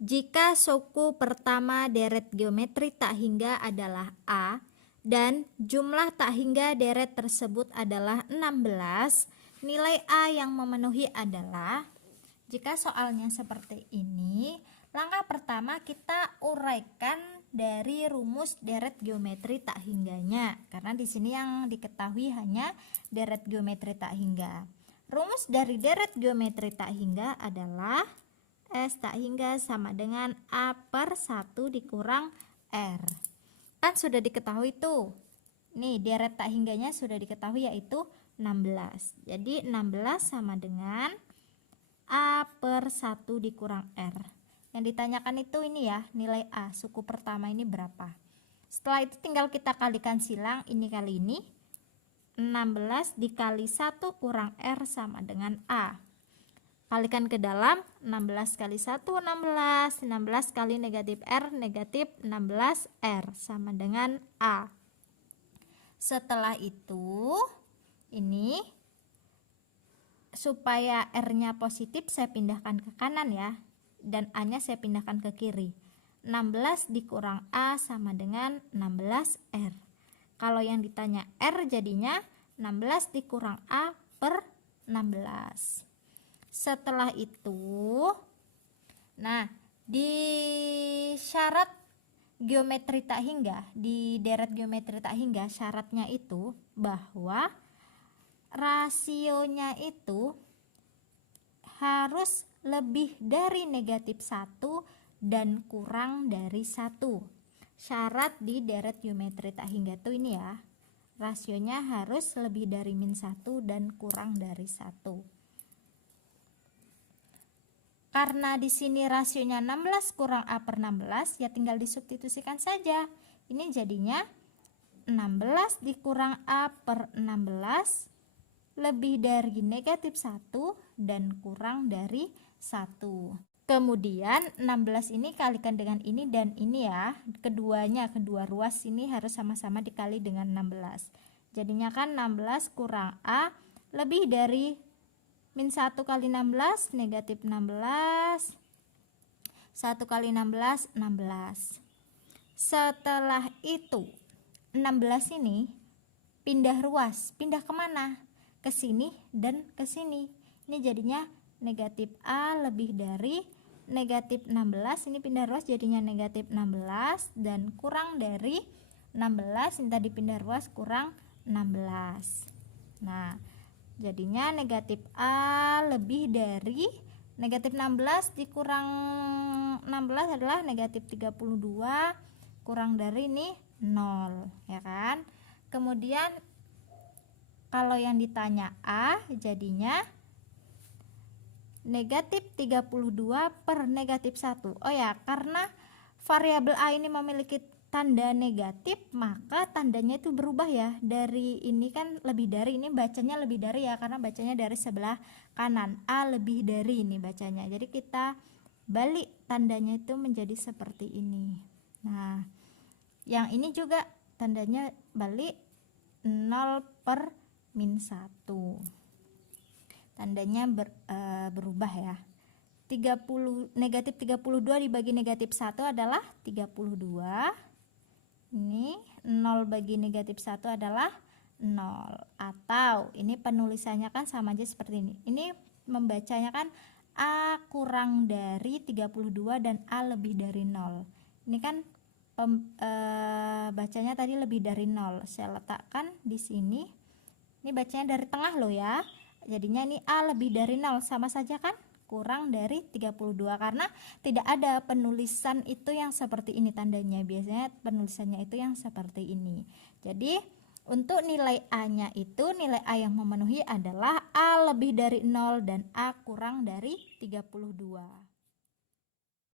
Jika suku pertama deret geometri tak hingga adalah A dan jumlah tak hingga deret tersebut adalah 16, nilai A yang memenuhi adalah. Jika soalnya seperti ini, langkah pertama kita uraikan dari rumus deret geometri tak hingganya, karena di sini yang diketahui hanya deret geometri tak hingga. Rumus dari deret geometri tak hingga adalah S tak hingga sama dengan A per 1 dikurang R. Kan sudah diketahui tuh. Nih deret tak hingganya sudah diketahui yaitu 16. Jadi 16 sama dengan A per 1 dikurang R. Yang ditanyakan itu ini ya, nilai A, suku pertama ini berapa. Setelah itu tinggal kita kalikan silang, ini kali ini. 16 dikali 1 kurang R sama dengan A. Kalikan ke dalam, 16 kali 1, 16. 16 kali negatif R, negatif 16R sama dengan A. Setelah itu, ini supaya R-nya positif saya pindahkan ke kanan ya. Dan A-nya saya pindahkan ke kiri. 16 dikurang A sama dengan 16R. Kalau yang ditanya R jadinya 16 dikurang A per 16. Setelah itu, nah di syarat geometri tak hingga, di deret geometri tak hingga, syaratnya itu bahwa rasionya itu harus lebih dari negatif 1 dan kurang dari 1. Syarat di deret geometri tak hingga itu ini ya, rasionya harus lebih dari min 1 dan kurang dari 1. Karena di sini rasionya 16 kurang A per 16, ya tinggal disubstitusikan saja. Ini jadinya 16 dikurang A per 16 lebih dari negatif 1 dan kurang dari 1. Kemudian 16 ini kalikan dengan ini dan ini ya. Keduanya, kedua ruas ini harus sama-sama dikali dengan 16. Jadinya kan 16 kurang A lebih dari min 1 kali 16, negatif 16. 1 kali 16, 16. Setelah itu, 16 ini pindah ruas. Pindah kemana? Ke sini dan ke sini. Ini jadinya negatif A lebih dari negatif 16. Ini pindah ruas jadinya negatif 16. Dan kurang dari 16. Ini tadi pindah ruas kurang 16. Nah, jadinya negatif A lebih dari negatif 16 dikurang 16 adalah negatif 32, kurang dari ini 0, ya kan. Kemudian kalau yang ditanya A jadinya negatif 32 per negatif 1. Oh ya, karena variabel A ini memiliki tanda negatif, maka tandanya itu berubah ya. Dari ini kan lebih dari, ini bacanya lebih dari ya, karena bacanya dari sebelah kanan. A lebih dari ini bacanya. Jadi kita balik tandanya itu menjadi seperti ini. Nah, yang ini juga tandanya balik 0 per min 1. Tandanya berubah ya. 30, negatif 32 dibagi negatif 1 adalah 32. Ini 0 bagi negatif 1 adalah 0. Atau ini penulisannya kan sama aja seperti ini. Ini membacanya kan A kurang dari 32 dan A lebih dari 0. Ini kan bacanya tadi lebih dari 0. Saya letakkan di sini. Ini bacanya dari tengah loh ya. Jadinya ini A lebih dari 0, sama saja kan? Kurang dari 32, karena tidak ada penulisan itu yang seperti ini tandanya. Biasanya penulisannya itu yang seperti ini. Jadi untuk nilai A nya itu, nilai A yang memenuhi adalah A lebih dari 0 dan A kurang dari 32.